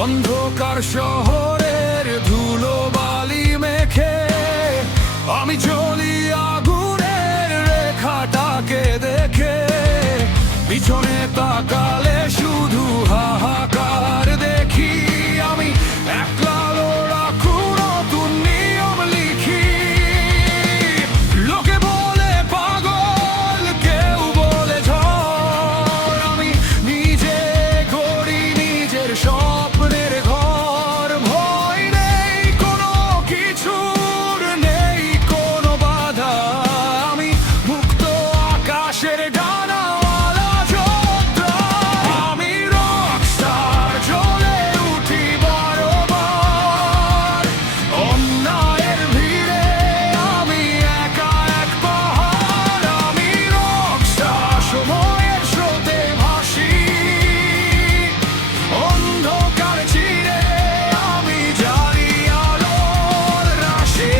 অন্ধকার শহরের ধুলো বালি মেখে আমি জ্বলি আগুনের রেখাটাকে দেখে, পিছনে তাকালে শুধু হাহাকার দেখি। আমি একলা লড়াকু নতুন নিয়ম লিখি। লোকে বলে পাগল, কেউ বলে ঝড়, আমি নিজে গড়ি নিজের স্বপ্নের ঘর। ভয় নেই কোনো কিছুর, নেই কোনো বাধা, আমি মুক্ত আকাশের ডানাওয়ালা যোদ্ধা। আমি রকস্টার, জ্বলে উঠি বারবার। অন্যায়ের ভিড়ে আমি একা এক পাহাড়। আমি রকস্টার, সময়ের স্রোতে ভাসি। অন্ধকার চিরে আমি জ্বালি আলোর রাশি।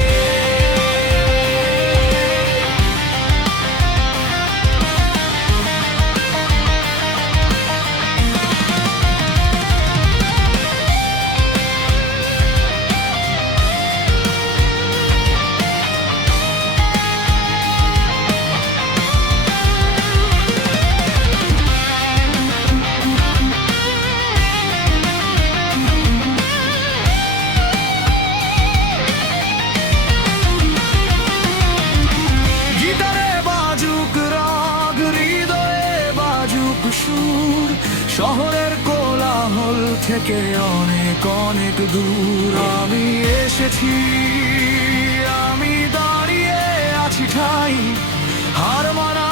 গিটারে বাজুক রাগ, হৃদয়ে বাজুক সুর, শহরের কোলাহল থেকে অনেক অনেক দূর আমি এসেছি। আমি দাঁড়িয়ে আছি ঠাই, হার মানা